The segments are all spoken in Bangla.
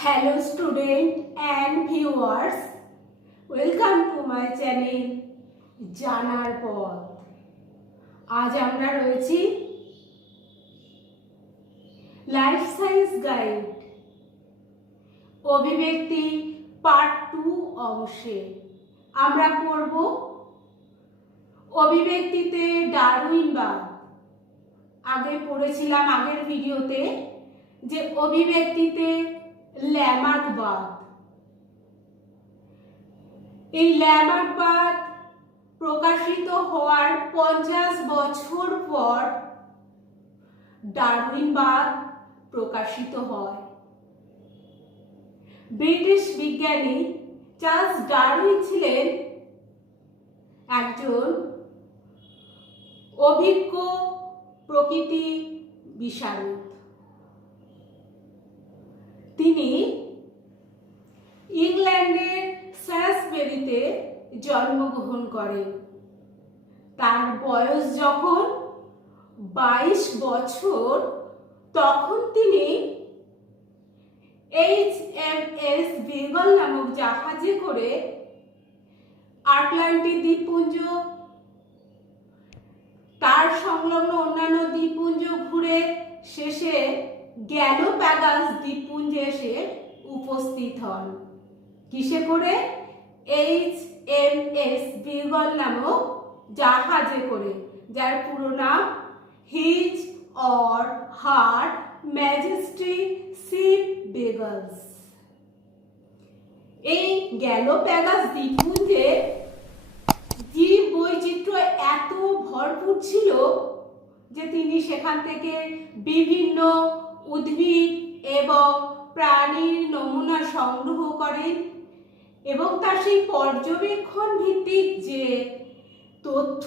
Hello student and viewers, welcome to my channel জানার পথ। আজ আমরা রয়েছি লাইফ সায়েন্স গাইড অভিব্যক্তি পার্ট 2 অংশে। আমরা পড়ব অভিব্যক্তিতে ডারউইনবাদ। আগে পড়েছিলাম আগের ভিডিওতে যে অভিব্যক্তিতে ল্যামার্কবাদ। এই ল্যামার্কবাদ প্রকাশিত হওয়ার 50 বছর পর ডারউইনবাদ প্রকাশিত হয়। ব্রিটিশ বিজ্ঞানী চার্লস ডারউইন ছিলেন একজন অভিজ্ঞ প্রকৃতি বিশারদ। তিনি ইংল্যান্ডের স্যাসবেরিতে জন্মগ্রহণ করেন। তার বয়স যখন 22 বছর তখন তিনি HMS বিগল নামক জাহাজে করে আটলান্টিক দ্বীপপুঞ্জ তার সংলগ্ন অন্যান্য দ্বীপপুঞ্জ ঘুরে শেষে গ্যালোপ্যাগাস দ্বীপপুঞ্জে এসে উপস্থিত হন। কিসে করে? HMS বিগল নামক জাহাজে করে, যার পুরো নাম his or her majesty ship Beagles. এই গ্যালোপ্যাগাস দ্বীপপুঞ্জে জীব বৈচিত্র্য এত ভরপুর ছিল যে তিনি সেখান থেকে বিভিন্ন উদ্ভিদ এবং প্রাণীর নমুনা সংগ্রহ করেন এবং তার সেই পর্যবেক্ষণ ভিত্তিক যে তথ্য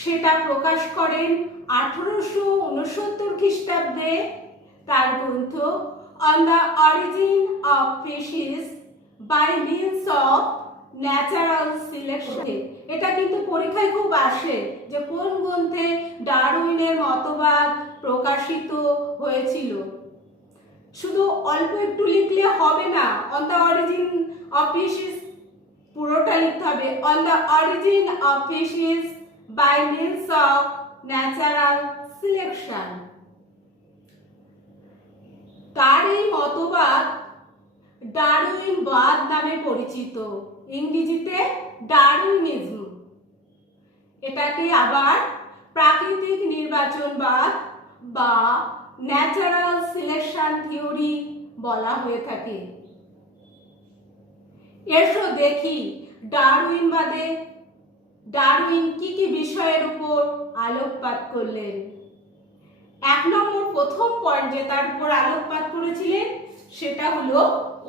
সেটা প্রকাশ করেন 1869 খ্রিস্টাব্দে তার গ্রন্থ On the Origin of Species by Means of Natural Selection. এটা কিন্তু পরীক্ষায় খুব আসে যে কোন গ্রন্থে ডারউইনের মতবাদ প্রকাশিত হয়েছিল। শুধু অল্প একটু লিখলে হবে না, On the Origin of Species পুরোটা লিখতে হবে। On the Origin of Species by Means of Natural Selection. তার এই মতবাদ ডারউইনবাদ নামে পরিচিত, ইংরেজিতে ডারউইনিজম। এটাকে আবার প্রাকৃতিক নির্বাচনবাদ বা ন্যাচারাল সিলেকশন থিওরি বলা হয়ে থাকে। এসো দেখি ডারউইনবাদে ডারউইন কি কি বিষয়ের উপর আলোকপাত করলেন। 1 নম্বর প্রথম পয়েন্ট যে তার উপর আলোকপাত করেছিলেন সেটা হলো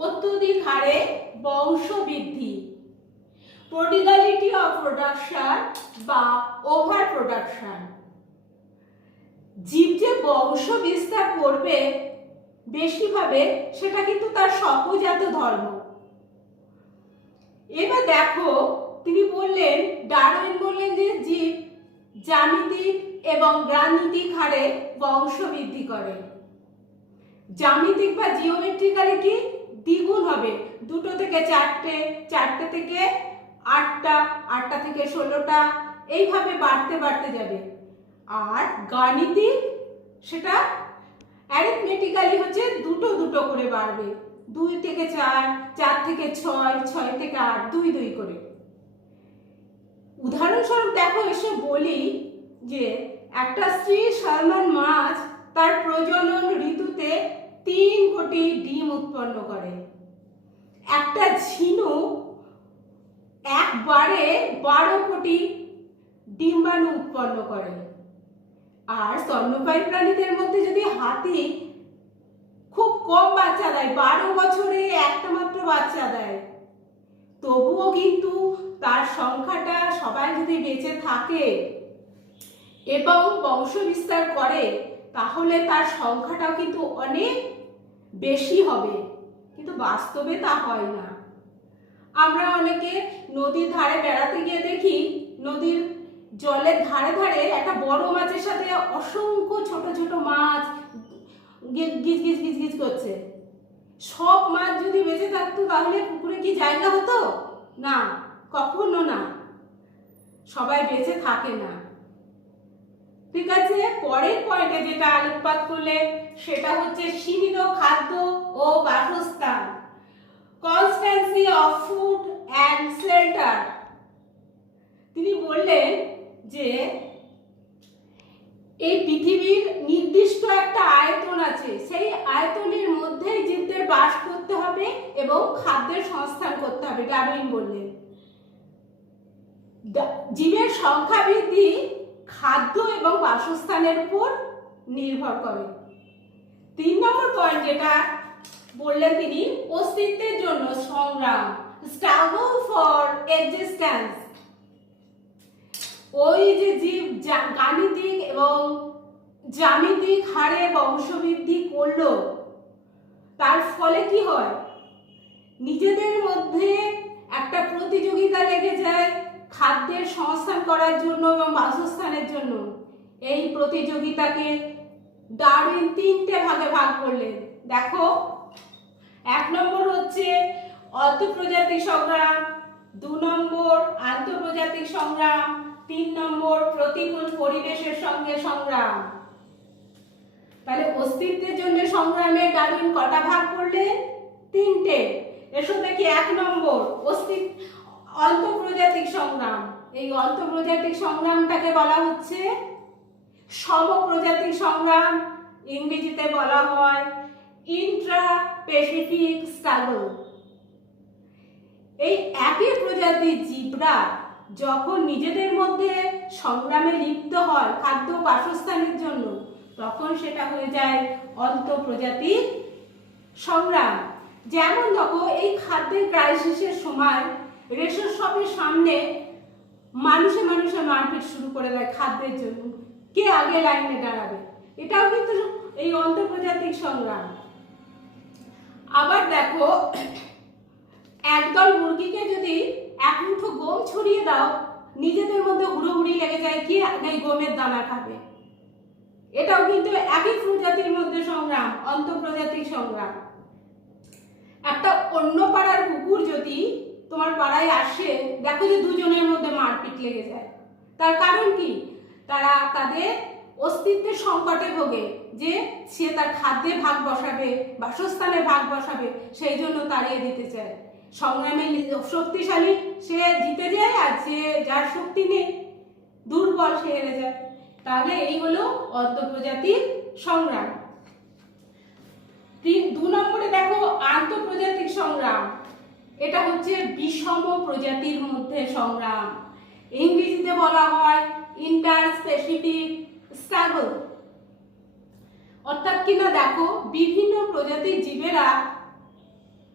অত্যধিক হারে বংশবৃদ্ধি, প্রডিগালিটি অফ প্রোডাকশন বা ওভার প্রোডাকশন। জীব যে বংশ বিস্তার করবে বেশিভাবে সেটা কিন্তু তার সহজাত ধর্ম। এবার দেখো তিনি বললেন, ডারউইন বললেন যে জীব জ্যামিতিক এবং গ্রামিতিক হারে বংশবৃদ্ধি করে। জ্যামিতিক বা জিওমেট্রিক্যালি কি দ্বিগুণ হবে, 2 থেকে 4টে, 4টে থেকে 8টা, 8টা থেকে 16টা, এইভাবে বাড়তে বাড়তে যাবে। আর গাণিতিক সেটা অ্যারিথমেটিক্যালি হচ্ছে 2 করে বাড়বে, 2 থেকে 4, 4 থেকে 6, 6 থেকে 8, 2 2 করে। উদাহরণস্বরূপ দেখো এসে বলি যে একটা স্ত্রী সালমান মাছ তার প্রজনন ঋতুতে 3 কোটি ডিম উৎপন্ন করে। একটা ঝিনুক একবারে 12 কোটি ডিম্বাণু উৎপন্ন করে। আর স্তন্যপায়ী প্রাণীদের মধ্যে যদি হাতি খুব কম বাচ্চা দেয়, 12 বছরে একটা মাত্র বাচ্চা দেয়, তবুও কিন্তু তার সংখ্যাটা সবাই যদি বেঁচে থাকে এবং বংশ বিস্তার করে তাহলে তার সংখ্যাটাও কিন্তু অনেক বেশি হবে, কিন্তু বাস্তবে তা হয় না। আমরা অনেকে নদীর ধারে বেড়াতে গিয়ে দেখি নদীর জলের ধারে ধারে একটা বড় মাছের সাথে অসংখ্য ছোট ছোট মাছ গিজ গিজ গিজ গিজ করছে। সব থাকতো তাহলে পুকুরে কি জায়গা হতো? না, কখনো না, সবাই বেঁচে থাকে না। ঠিক আছে, পরের পয়েন্টে যেটা আলোকপাত করলে সেটা হচ্ছে সীমিত খাদ্য ও বাসস্থান, কনস্ট্যান্সি অফ ফুড অ্যান্ড শেল্টার। তিনি বললেন যে এই পৃথিবীর নির্দিষ্ট একটা আয়তন আছে, সেই আয়তনের মধ্যেই জীবদের বাস করতে হবে এবং খাদ্যের সংস্থান করতে হবে। ডারউইন বললেন জীবের সংখ্যা বৃদ্ধি খাদ্য এবং বাসস্থানের উপর নির্ভর করে। 3 নম্বর পয়েন্ট যেটা বললেন তিনি, অস্তিত্বের জন্য সংগ্রাম, স্ট্রাগল ফর এক্সিস্টেন্স। ওই যে জীব গাণিতিক এবং জ্যামিতিক হারে বংশবৃদ্ধি করলো, তার ফলে কি হয়, নিজেদের মধ্যে একটা প্রতিযোগিতা লেগে যায় খাদ্যের সংস্থান করার জন্য এবং বাসস্থানের জন্য। এই প্রতিযোগিতাকে ডারউইন 3টে ভাগে ভাগ করলেন। দেখো, 1 নম্বর হচ্ছে অন্তঃপ্রজাতিক সংগ্রাম, 2 নম্বর আন্তঃপ্রজাতিক সংগ্রাম, 3 নম্বর প্রতিকূল পরিবেশের সঙ্গে সংগ্রাম। তাহলে অস্তিত্বের জন্য সংগ্রামে ডারউইন কটা ভাগ করলেন? 3টে। এসো দেখি 1 নম্বর অন্তঃপ্রজাতিক সংগ্রাম। এই অন্তঃপ্রজাতিক সংগ্রামটাকে বলা হচ্ছে সমপ্রজাতিক সংগ্রাম, ইংরেজিতে বলা হয় ইন্ট্রা প্যাসিফিক স্ট্রাগল। এই একই প্রজাতির জীবরা যখন নিজেদের মধ্যে সংগ্রামে লিপ্ত হয় খাদ্য বাসস্থানের জন্য, তখন সেটা হয়ে যায় অন্তঃপ্রজাতিক সংগ্রাম। যেমন দেখো, এই খাদ্যের ক্রাইসিসের সময় রেশন শপের সামনে মানুষে মানুষে মারপিট শুরু করে দেয় খাদ্যের জন্য, কে আগে লাইনে দাঁড়াবে। এটাও কিন্তু এই অন্তঃপ্রজাতিক সংগ্রাম। আবার দেখো, একদল মুরগিকে যদি 1 মুঠো গম ছড়িয়ে দাও, নিজেদের মধ্যে হুড়োহুড়ি লেগে যায় কে আগে গমের দানা খাবে। এটাও কিন্তু একই প্রজাতির মধ্যে সংগ্রাম, অন্তঃপ্রজাতিক সংগ্রাম। একটা অন্য পাড়ার কুকুর যদি তোমার পাড়ায় আসে, দেখো যে দুজনের মধ্যে মারপিট লেগে যায়। তার কারণ কি? তারা তাদের অস্তিত্বের সংকটে ভোগে যে সে তার খাদ্যে ভাগ বসাবে, বাসস্থানে ভাগ বসাবে, সেই জন্য তাড়িয়ে দিতে চায়। সংগ্রামে শক্তিশালী সে জিতে যায়, আর যে যার শক্তি নেই, দুর্বল, সে হেরে যায়। তাহলে এই হলো অন্তঃপ্রজাতিক সংগ্রাম। 2 নম্বরে দেখো আন্তঃপ্রজাতিক সংগ্রাম। এটা হচ্ছে বিষম প্রজাতির মধ্যে সংগ্রাম, ইংরেজিতে বলা হয় ইন্টার স্পেসিফিক স্ট্রাগল। অর্থাৎ কিনা দেখো, বিভিন্ন প্রজাতির জীবেরা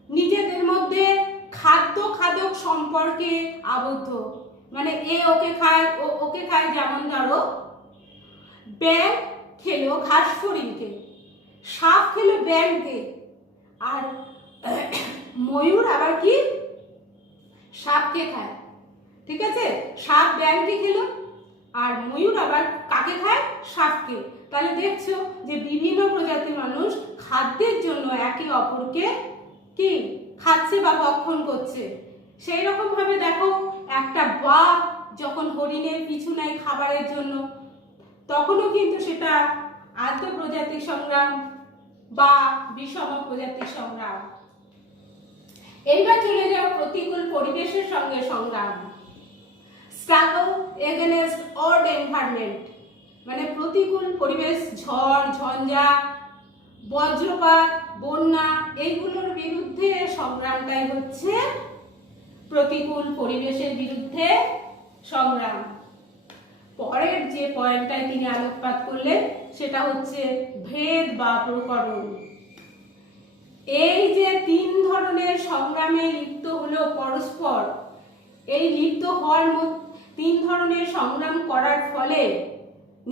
নিজেদের মধ্যে খাদ্য খাদক সম্পর্কে আবদ্ধ, মানে এ ওকে খায়, ও ওকে খায়। যেমন ধরো, ব্যাঙ খেলো ঘাস ফড়িংকে, সাপ খেলো ব্যাঙকে, আর ময়ূর আবার কি সাপকে খায়। ঠিক আছে, সাপ ব্যাঙকে খেলো আর ময়ূর আবার কাকে খায়? সাপকে। তাহলে দেখছো যে বিভিন্ন প্রজাতির মানুষ খাদ্যের জন্য একে অপরকে কি খাচ্ছে বা ভক্ষণ করছে। সেই রকম ভাবে দেখো, একটা বাঘ যখন হরিণের পিছু নেয় খাবারের জন্য, তখনও কিন্তু সেটা আন্তঃপ্রজাতিক সংগ্রাম বা বিষম প্রজাতিক সংগ্রাম। এইবার চলে যাও প্রতিকূল পরিবেশের সঙ্গে সংগ্রাম, স্ট্রাগল এগেনস্ট অড এনভায়রনমেন্ট। মানে প্রতিকূল পরিবেশ, ঝড় ঝঞ্ঝা, বজ্রপাত, বন্যা, এইগুলোর বিরুদ্ধে সংগ্রামটাই হচ্ছে প্রতিকূল পরিবেশের বিরুদ্ধে সংগ্রাম। পরের যে পয়েন্টটায় তিনি আলোকপাত করলেন সেটা হচ্ছে ভেদ বা প্রকরণ। এই যে 3 ধরনের সংগ্রামে লিপ্ত হলো পরস্পর, এই লিপ্ত হওয়ার 3 ধরনের সংগ্রাম করার ফলে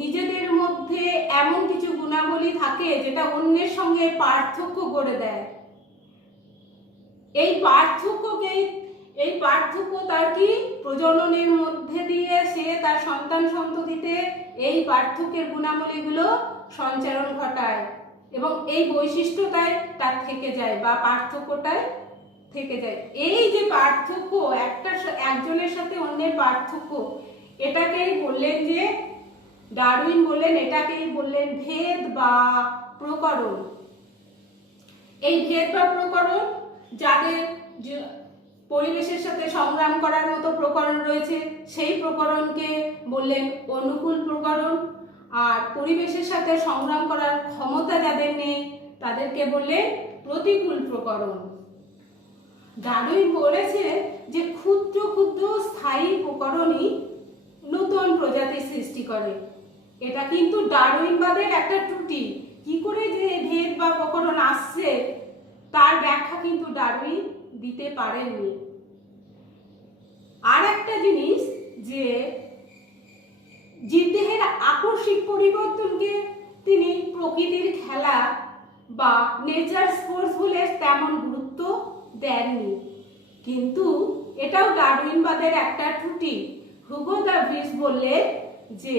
নিজেদের মধ্যে এমন কিছু গুণাবলী থাকে যেটা অন্যের সঙ্গে পার্থক্য করে দেয়। এই পার্থক্য তার কি প্রজননের মধ্যে দিয়ে সে তার সন্তান সন্ততিতে এই পার্থক্যের গুণাবলীগুলো সঞ্চারণ ঘটায় এবং এই বৈশিষ্ট্যটাই তার থেকে যায় বা পার্থক্যটাই থেকে যায়। এই যে পার্থক্য, একজনের সাথে অন্যের পার্থক্য, এটাকেই বললেন যে ডারউইন বললেন, এটাকেই বললেন ভেদ বা প্রকরণ। এই ভেদ বা প্রকরণ, যাদের পরিবেশের সাথে সংগ্রাম করার মতো প্রকরণ রয়েছে সেই প্রকরণকে বললেন অনুকূল প্রকরণ, আর পরিবেশের সাথে সংগ্রাম করার ক্ষমতা যাদের নেই তাদেরকে বললেন প্রতিকূল প্রকরণ। ডারউইন বলেছে যে ক্ষুদ্র ক্ষুদ্র স্থায়ী প্রকরণই নতুন প্রজাতি সৃষ্টি করে। এটা কিন্তু ডারউইনবাদের একটা ত্রুটি। কি করে যে ভেদ বা প্রকরণ আসছে তার ব্যাখ্যা কিন্তু ডারউইন দিতে পারেননি। আর একটা জিনিস, যে জীবদেহের আকস্মিক পরিবর্তনকে তিনি প্রকৃতির খেলা বা নেচার ফোর্স বলে তেমন গুরুত্ব দেননি। কিন্তু এটাও ডারউইনবাদের একটা ত্রুটি। হুগো দ্য ভিস বললেন যে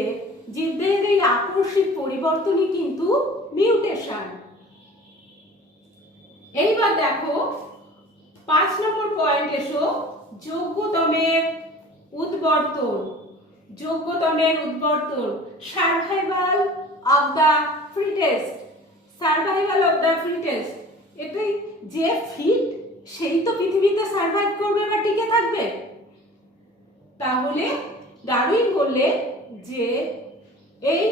জীবদেহের এই আকস্মিক পরিবর্তনই কিন্তু মিউটেশন। এইবার দেখো 5 নম্বর পয়েন্ট এসো, যোগ্যতমের উদ্বর্তন। যোগ্যতমের উদ্বর্তন, survival of the fittest. Survival of the fittest, এটাই যে ফিট সেই তো পৃথিবীতে সার্ভাইভ করবে বা টিকে থাকবে। তাহলে ডারউইন বললে যে এই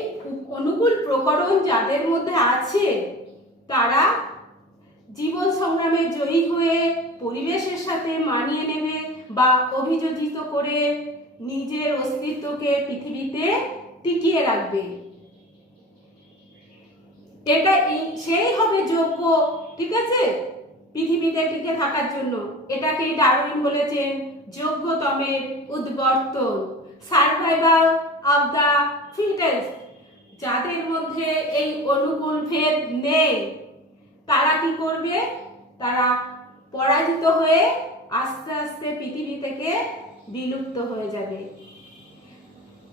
অনুকূল প্রকরণ যাদের মধ্যে আছে তারা জীবন সংগ্রামে জয়ী হয়ে পরিবেশের সাথে মানিয়ে নেবে বা অভিযোজিত করে নিজের অস্তিত্বকে পৃথিবীতে টিকিয়ে রাখবে। এটা সেই হবে যোগ্য, ঠিক আছে, পৃথিবীতে টিকে থাকার জন্য। এটাকেই ডারউইন বলেছেন যোগ্যতমের উদ্বর্তন, সার্ভাইভাল অফ দ্য ফিটেস্ট। যাদের মধ্যে এই অনুকূল ভেদ নেই তারা কি করবে? তারা পরাজিত হয়ে আস্তে আস্তে পৃথিবী থেকে বিলুপ্ত হয়ে যাবে।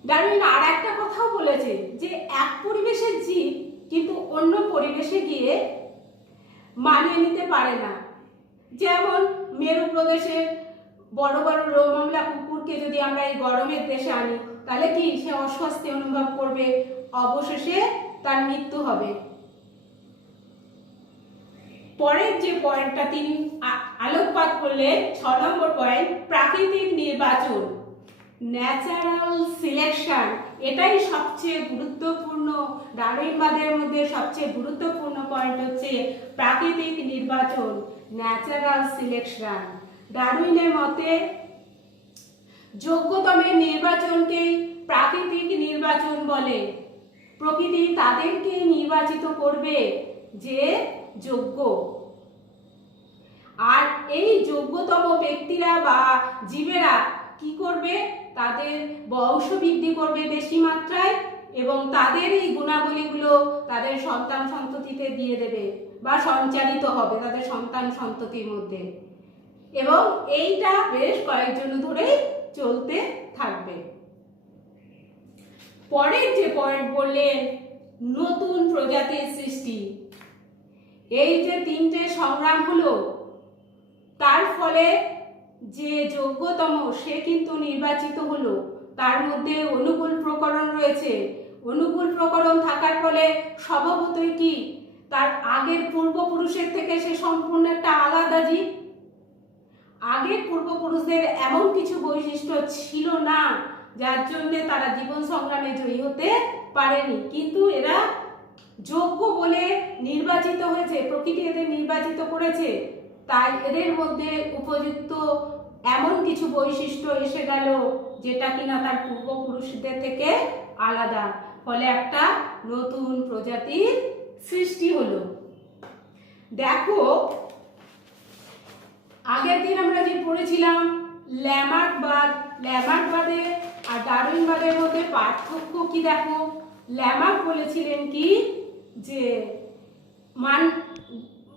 ডারউইন আর একটা কথাও বলেছে যে এক পরিবেশের জীব কিন্তু অন্য পরিবেশে গিয়ে মানিয়ে নিতে পারে না। যেমন মেরু প্রদেশের বড় বড় রোমামলা কুকুরকে যদি আমরা এই গরমের দেশে আনি তাহলে কি সে অস্বস্তি অনুভব করবে, অবশেষে তার মৃত্যু হবে। পরের যে পয়েন্টটা তিনি আলোকপাত করলেন 6 নম্বর পয়েন্ট, প্রাকৃতিক নির্বাচন, ন্যাচারাল সিলেকশন। এটাই সবচেয়ে গুরুত্বপূর্ণ, ডারউইনবাদের মধ্যে সবচেয়ে গুরুত্বপূর্ণ পয়েন্ট হচ্ছে প্রাকৃতিক নির্বাচন, ন্যাচারাল সিলেকশন। ডারউইনের মতে যোগ্যতমের নির্বাচনকেই প্রাকৃতিক নির্বাচন বলে। প্রকৃতি তাদেরকে নির্বাচিত করবে যে যোগ্য, আর এই যোগ্যতম ব্যক্তিরা বা জীবেরা কি করবে? তাদের বংশবৃদ্ধি করবে বেশি মাত্রায় এবং তাদের এই গুণাবলীগুলো তাদের সন্তান সন্ততিতে দিয়ে দেবে বা সঞ্চারিত হবে তাদের সন্তান সন্ততির মধ্যে, এবং এইটা বেশ কয়েকজন ধরে চলতে থাকবে। পরের যে পয়েন্ট বললেন নতুন প্রজাতির সৃষ্টি। এই যে 3টে সংগ্রাম হলো তার ফলে যে যোগ্যতম সে কিন্তু নির্বাচিত হলো। তার মধ্যে অনুকূল প্রকরণ রয়েছে। অনুকূল প্রকরণ থাকার ফলে স্বভাবতই কি তার আগের পূর্বপুরুষের থেকে সে সম্পূর্ণ একটা আলাদা জীব। আগের পূর্বপুরুষদের এমন কিছু বৈশিষ্ট্য ছিল না যার জন্য তারা জীবন সংগ্রামে জয়ী হতে পারেনি, কিন্তু এরা যোগ্য বলে নির্বাচিত হয়েছে, প্রকৃতি এদের নির্বাচিত করেছে, তাই এদের মধ্যে উপযুক্ত এমন কিছু বৈশিষ্ট্য এসে গেল যেটা কিনা তার পূর্বপুরুষদের থেকে আলাদা, ফলে একটা নতুন প্রজাতির সৃষ্টি হলো। দেখো আগের দিন আমরা যে পড়েছিলাম ল্যামার্কবাদ, ল্যামার্কবাদে আর ডারউইনবাদের মধ্যে পার্থক্য কি দেখো। ল্যামার্ক বলেছিলেন কি যে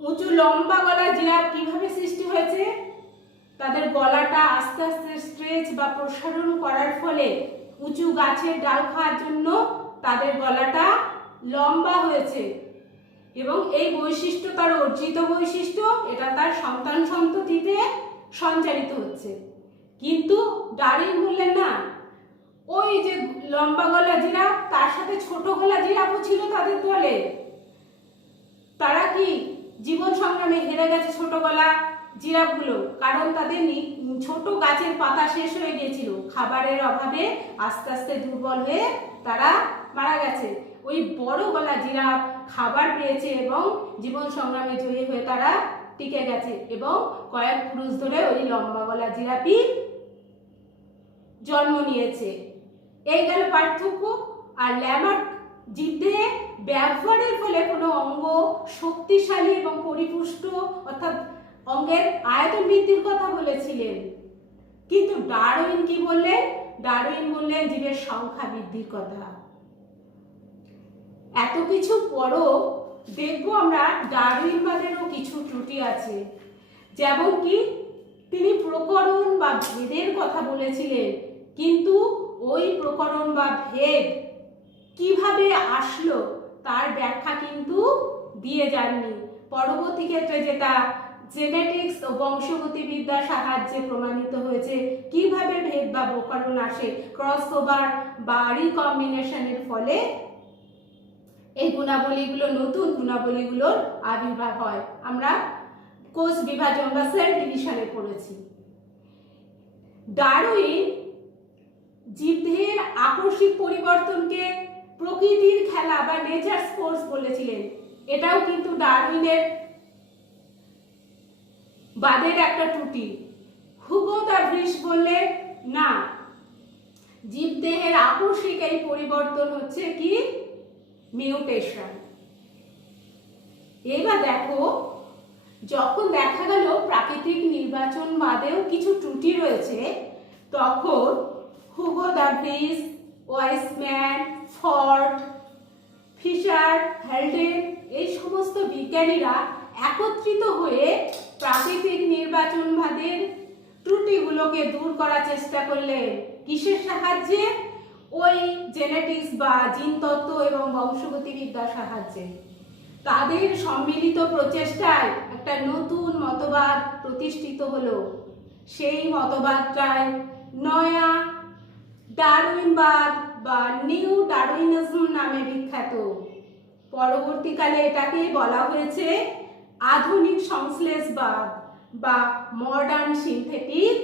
উঁচু লম্বা গলা জিরাফ কিভাবে সৃষ্টি হয়েছে? তাদের গলাটা আস্তে আস্তে স্ট্রেচ বা প্রসারণ করার ফলে উঁচু গাছের ডাল খাওয়ার জন্য তাদের গলাটা লম্বা হয়েছে। এবং এই বৈশিষ্ট্য তার অর্জিত বৈশিষ্ট্য, এটা তার সন্তান সন্ততিতে সঞ্চারিত হচ্ছে। কিন্তু ডারউইন বললেন না, ওই যে লম্বা গলা জিরাফ তার সাথে ছোট গলা জিরাফও ছিল তাদের দলে। তারা কি জীবন সংগ্রামে হেরে গেছে ছোট গলা জিরাফগুলো, কারণ তাদের ছোট গাছের পাতা শেষ হয়ে গিয়েছিল, খাবারের অভাবে আস্তে আস্তে দুর্বল হয়ে তারা মারা গেছে। ওই বড় গলা জিরাফ খাবার পেয়েছে এবং জীবন সংগ্রামে জয়ী হয়ে তারা টিকে গেছে, এবং কয়েক পুরুষ ধরে ওই লম্বা গলা জিরাফই জন্ম নিয়েছে। এই গেল পার্থক্য। আর ল্যামার্ক জীবদেহে ব্যবহারের ফলে কোনো অঙ্গ শক্তিশালী এবং পরিপুষ্ট, অর্থাৎ অঙ্গের আয়তন বৃদ্ধির কথা বলেছিলেন। কিন্তু ডারউইন কি বললেন? ডারউইন বললেন জীবের সংখ্যা বৃদ্ধির কথা। এত কিছু পরও দেখবো আমরা ডারউইনবাদেরও কিছু ত্রুটি আছে। যেমন কি তিনি প্রকরণ বা ভেদের কথা বলেছিলেন, কিন্তু ওই প্রকরণ বা ভেদ কিভাবে আসলো তার ব্যাখ্যা কিন্তু দিয়ে যাননি। পরবর্তী ক্ষেত্রে যেটা জেনেটিক্স ও বংশগতিবিদ্যার সাহায্যে প্রমাণিত হয়েছে, কিভাবে ভেদ বা প্রকরণ আসে, ক্রস ওভার বা রিকম্বিনেশনের ফলে এই গুণাবলীগুলো, নতুন গুণাবলীগুলোর আবির্ভাব হয়। আমরা কোষ বিভাজন বা সেল ডিভিশনে পড়েছি। ডারউইন জীবদেহের আকস্মিক পরিবর্তনকে প্রকৃতির খেলা বা নেচার ফোর্স বলেছিলেন। এটাও কিন্তু ডারউইনের বাদের একটা ত্রুটি। হুগো দ্য ভ্রিস বললেন না, জীবদেহের আকস্মিক এই পরিবর্তন হচ্ছে কি মিউটেশন। এবার দেখো, যখন দেখা গেল প্রাকৃতিক নির্বাচন বাদেও কিছু ত্রুটি রয়েছে, তখন Hugo de Vries, Weismann, Ford, Fisher, Haldane এই সমস্ত বিজ্ঞানীরা একত্রিত হয়ে প্রাকৃতিক নির্বাচনবাদের ত্রুটিগুলোকে দূর করার চেষ্টা করলেন। কিসের সাহায্যে? ওই জেনেটিক্স বা জিনতত্ত্ব এবং বংশগতিবিদ্যার সাহায্যে। তাদের সম্মিলিত প্রচেষ্টায় একটা নতুন মতবাদ প্রতিষ্ঠিত হলো। সেই মতবাদটাই নয়া ডারউইনবাদ বা নিউ ডারউইনিজম নামে বিখ্যাত। পরবর্তীকালে এটাকে বলা হয়েছে আধুনিক সংশ্লেষবাদ বা মডার্ন সিনথেটিক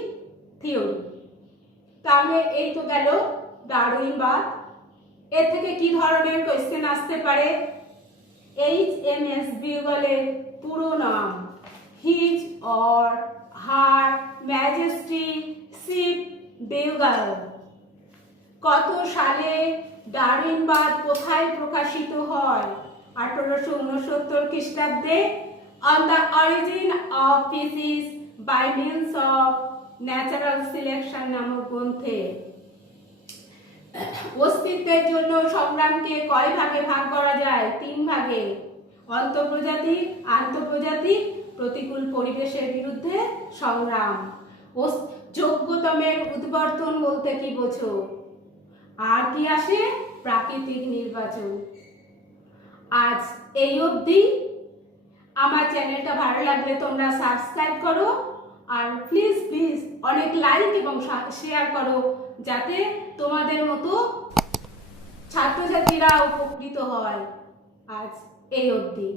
থিওরি। তাহলে এই তো গেল ডারউইনবাদ। এর থেকে কি ধরনের কোয়েশ্চেন আসতে পারে? HMS বিউগলের পুরো নাম, his or her majesty Ship Beagle. কত সালে ডারউইনবাদ কোথায় প্রকাশিত হয়? 1869 খ্রিস্টাব্দে On the Origin of Species by Means of Natural Selection নামক গ্রন্থে। অস্তিত্বের জন্য সংগ্রামকে কয় ভাগে ভাগ করা যায়? 3 ভাগে। অন্তঃপ্রজাতিক, আন্তঃপ্রজাতিক, প্রতিকূল পরিবেশের বিরুদ্ধে সংগ্রাম। যোগ্যতমের উদ্বর্তন বলতে কি বোঝো? আর কি আসে? প্রাকৃতিক নির্বাচন। আজ এই অবধি। আমার চ্যানেলটা ভালো লাগলে তোমরা সাবস্ক্রাইব করো, আর প্লিজ অনেক লাইক এবং শেয়ার করো, যাতে তোমাদের মতো ছাত্রছাত্রীরা উপকৃত হয়। আজ এই অবধি।